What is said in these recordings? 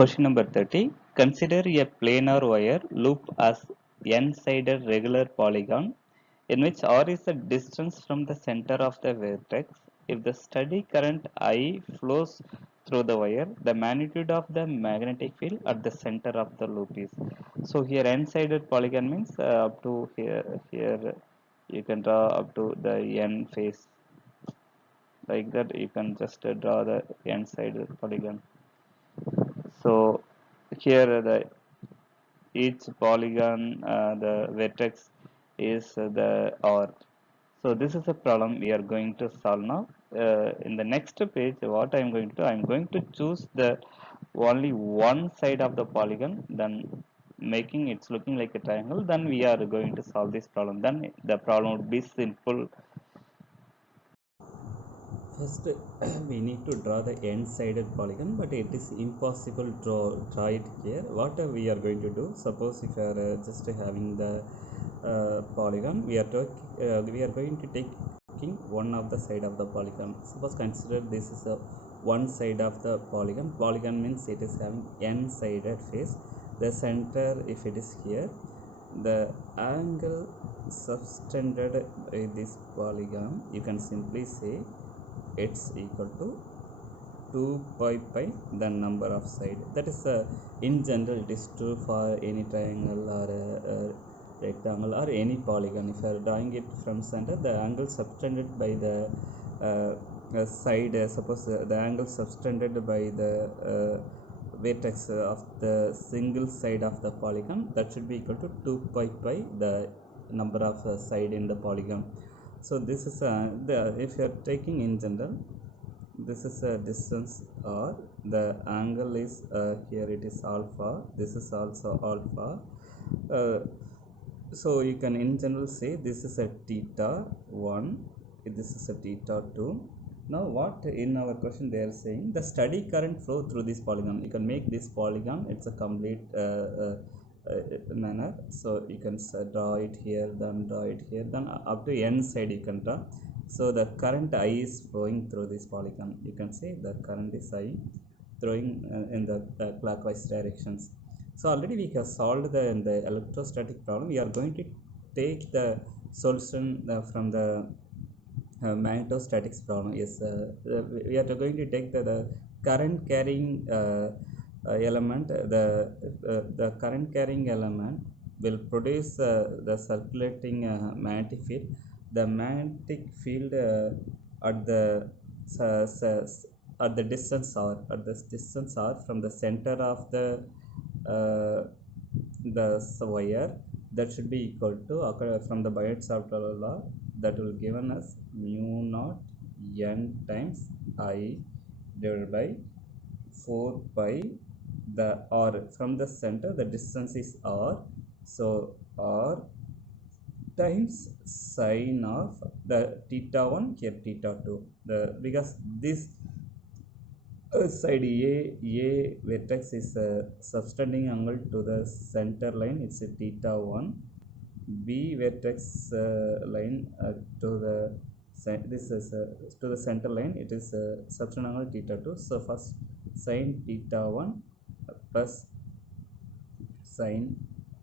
Question number 30. Consider a planar wire loop as n-sided regular polygon in which r is the distance from the center of the vertex. If the steady current I flows through the wire, the magnitude of the magnetic field at the center of the loop is. So here n-sided polygon means up to here you can draw up to the n face, like that you can just draw the n-sided polygon. So here the each polygon the vertex is the R. So this is a problem we are going to solve now. In the next page, what I am going to do, I am going to choose the only one side of the polygon, then making it's looking like a triangle. Then we are going to solve this problem. Then the problem would be simple. First, we need to draw the end-sided polygon, but it is impossible to draw it here. What we are going to do? Suppose if you are just having the polygon, we are going to taking one of the side of the polygon. Suppose consider this is a one side of the polygon. Polygon means it is having n-sided face. The center, if it is here, the angle subtended by this polygon, you can simply say it's equal to 2 pi the number of side. That is in general it is true for any triangle or rectangle or any polygon. If you are drawing it from center, the angle subtended by the side, suppose the angle subtended by the vertex of the single side of the polygon, that should be equal to 2 pi the number of side in the polygon. So this is if you are taking in general, this is a distance r, the angle is here it is alpha, this is also alpha. So you can in general say this is a theta 1, this is a theta 2. Now what in our question they are saying, the steady current flow through this polygon. You can make this polygon, it's a complete manner. So you can draw it here, then draw it here, then up to n side you can draw. So the current I is flowing through this polygon. You can say the current is I throwing in the clockwise directions. So already we have solved the electrostatic problem. We are going to take the solution from the magnetostatics problem. Yes, we are going to take the current carrying element. The current carrying element will produce the circulating magnetic field. The magnetic field at the at the distance r from the center of the wire, that should be equal to, from the Biot-Savart law, that will given us mu naught n times I divided by 4 pi the r from the center, the distance is r, so r times sine of the theta 1 here theta 2, the because this side a vertex is subtending angle to the center line, it's a theta 1. B vertex line to the this is to the center line, it is subtending angle theta 2. So first sine theta 1 plus sine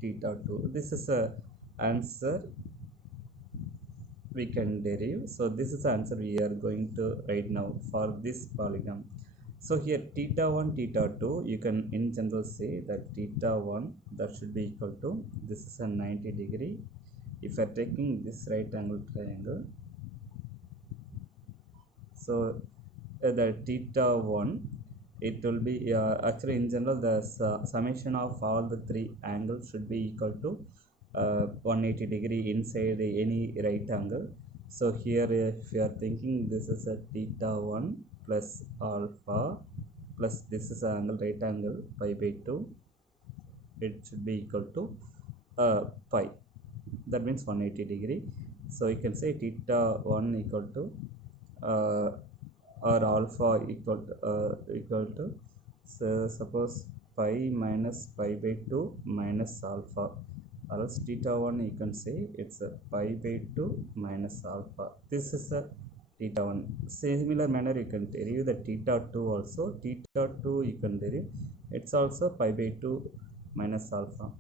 theta 2. This is a answer we can derive. So this is the answer we are going to write now for this polygon. So here theta 1 theta 2, you can in general say that theta 1 that should be equal to, this is a 90 degree. If you are taking this right angle triangle, so the theta 1, it will be actually in general the summation of all the three angles should be equal to 180 degree inside any right angle. So here if you are thinking this is a theta 1 plus alpha plus this is an angle right angle pi by 2, it should be equal to pi, that means 180 degree. So you can say theta 1 equal to or alpha equal to, so suppose pi minus pi by 2 minus alpha, or else theta 1 you can say it's a pi by 2 minus alpha. This is a theta 1. Similar manner you can derive the theta 2 also. Theta 2 you can derive, it's also pi by 2 minus alpha.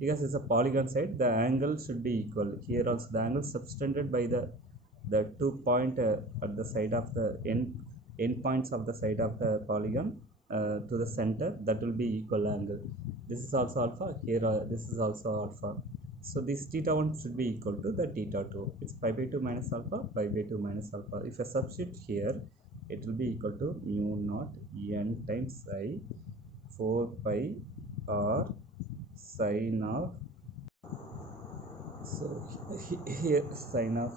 Because it's a polygon side, the angle should be equal. Here also the angle subtended by the 2 point at the side of the end points of the side of the polygon to the center, that will be equal angle. This is also alpha, here this is also alpha. So this theta 1 should be equal to the theta 2. It's pi by 2 minus alpha, pi by 2 minus alpha. If I substitute here, it will be equal to mu naught n times I 4 pi r sine of, so here sine of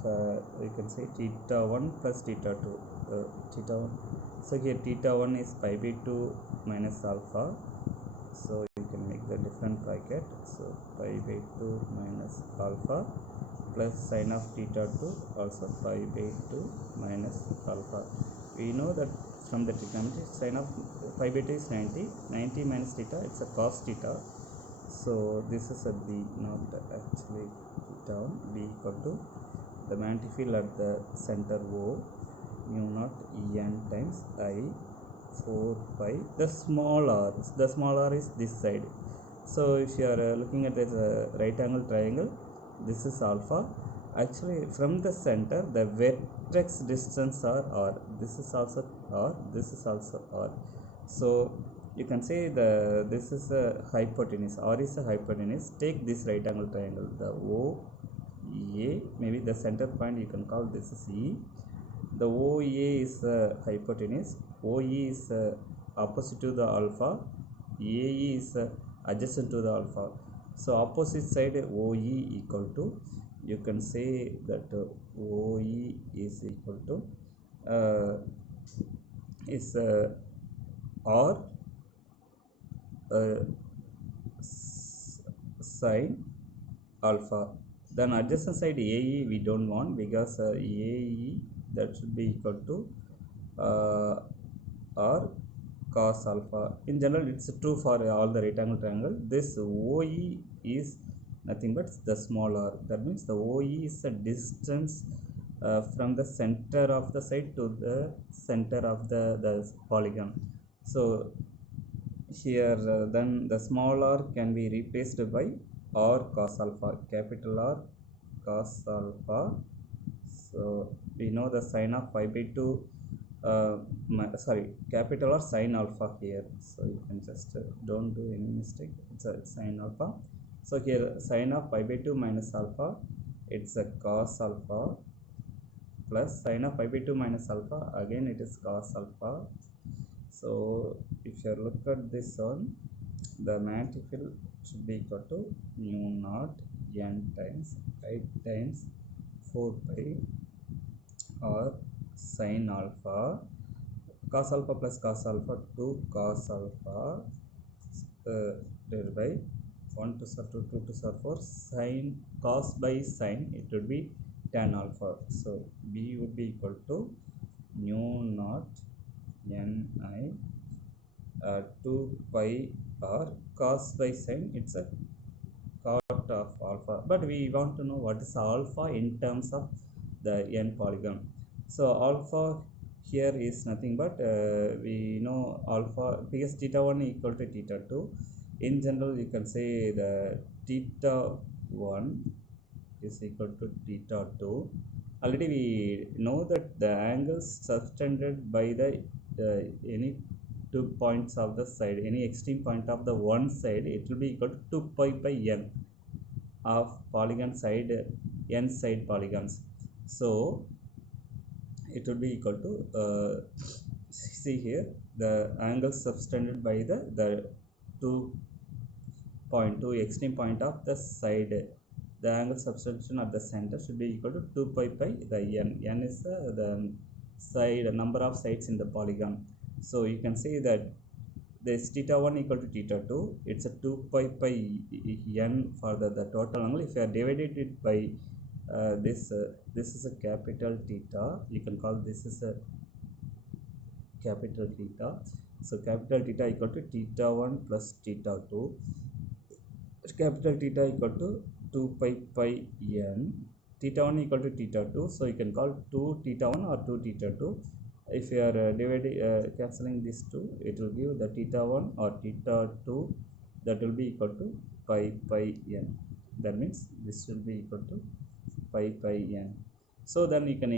you can say theta 1 plus theta 2, theta 1. So here theta 1 is pi by 2 minus alpha, so you can make the different bracket. So pi by 2 minus alpha plus sine of theta 2 also pi by 2 minus alpha. We know that from the trigonometry, sine of pi by 2 is 90 minus theta, it's a cos theta. So this is a b, not actually theta 1, b equal to the magnetic field at the center O, mu naught En times I 4 pi, the small r is this side. So if you are looking at this right angle triangle, this is alpha. Actually from the center the vertex distance are r, this is also r, this is also r. So you can say this is a hypotenuse, r is a hypotenuse. Take this right angle triangle, the OA, maybe the center point you can call this is E. The OA is a hypotenuse, OE is opposite to the alpha, AE is adjacent to the alpha. So opposite side OE equal to, you can say that OE is equal to is R sine alpha. Then adjacent side AE we don't want, because AE that should be equal to R cos alpha. In general it's true for all the right angle triangle. This OE is nothing but the small r, that means the OE is the distance from the center of the side to the center of the polygon. So here then the small r can be replaced by r cos alpha, capital R cos alpha. So we know the sine of pi by 2 capital R sine alpha here. So you can just don't do any mistake, it's a sine alpha. So here sine of pi by 2 minus alpha, it's a cos alpha, plus sine of pi by 2 minus alpha, again it is cos alpha. So if you look at this one, the magnetic field should be equal to mu naught n times I times 4 pi or sine alpha, cos alpha plus cos alpha 2 cos alpha divided by 1 to the 2, 2 to the 4, sine cos by sine, it would be tan alpha. So B would be equal to mu naught ni 2 pi r cos by sine, it's a cot of alpha, but we want to know what is alpha in terms of the n polygon. So alpha here is nothing but we know alpha, because theta 1 equal to theta 2. In general you can say the theta 1 is equal to theta 2. Already we know that the angles subtended by the any 2 points of the side, any extreme point of the one side, it will be equal to 2 pi by n of polygon side, n side polygons. So it would be equal to see here the angle subtended by the 2 extreme point of the side, the angle subtension at the center should be equal to 2 pi by the n is the side, number of sides in the polygon. So you can say that this theta 1 equal to theta 2, it's a 2 pi by n for the total angle. If you are divided it by this is a capital theta, you can call this is a capital theta. So capital theta equal to theta 1 plus theta 2, capital theta equal to 2 pi by n theta 1 equal to theta 2, so you can call 2 theta 1 or 2 theta 2. If you are dividing cancelling these two, it will give the theta 1 or theta 2, that will be equal to pi n. That means this will be equal to pi n. So then you can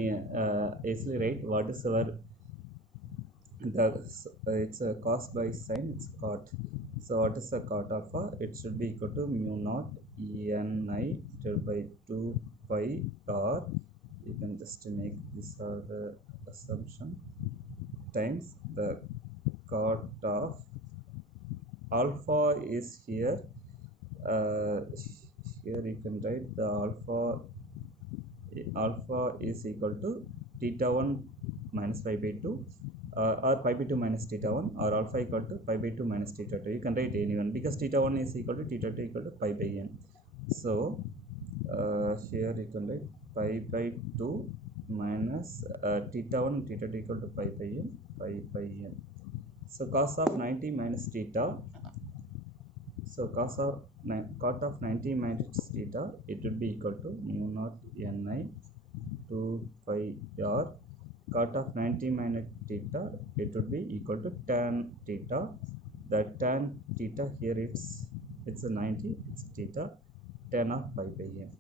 easily write what is our the it's a cos by sine, it's cot. So what is the cot alpha? It should be equal to mu naught ni divided by 2 pi r, you can just make this assumption, times the cot of alpha is here. uh, Here you can write the alpha is equal to theta 1 minus pi by 2, or pi by 2 minus theta 1, or alpha equal to pi by 2 minus theta 2. You can write anyone because theta 1 is equal to theta 2 equal to pi by n. So here you can write pi by 2 minus theta 1 theta 2 equal to pi by n. So cos of 90 minus theta, so cot of 90 minus theta, it would be equal to mu naught ni 2 pi r. Cot of 90 minus theta, it would be equal to tan theta. The tan theta here it's a 90, it's theta, tan of pi by n.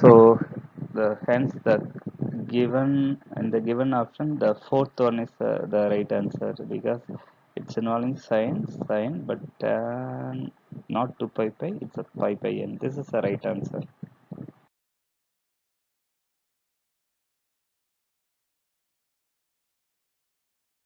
So hence the given and the given option, the fourth one is the right answer, because it's involving sine, but tan not 2 pi pi, it's a pi n. This is the right answer.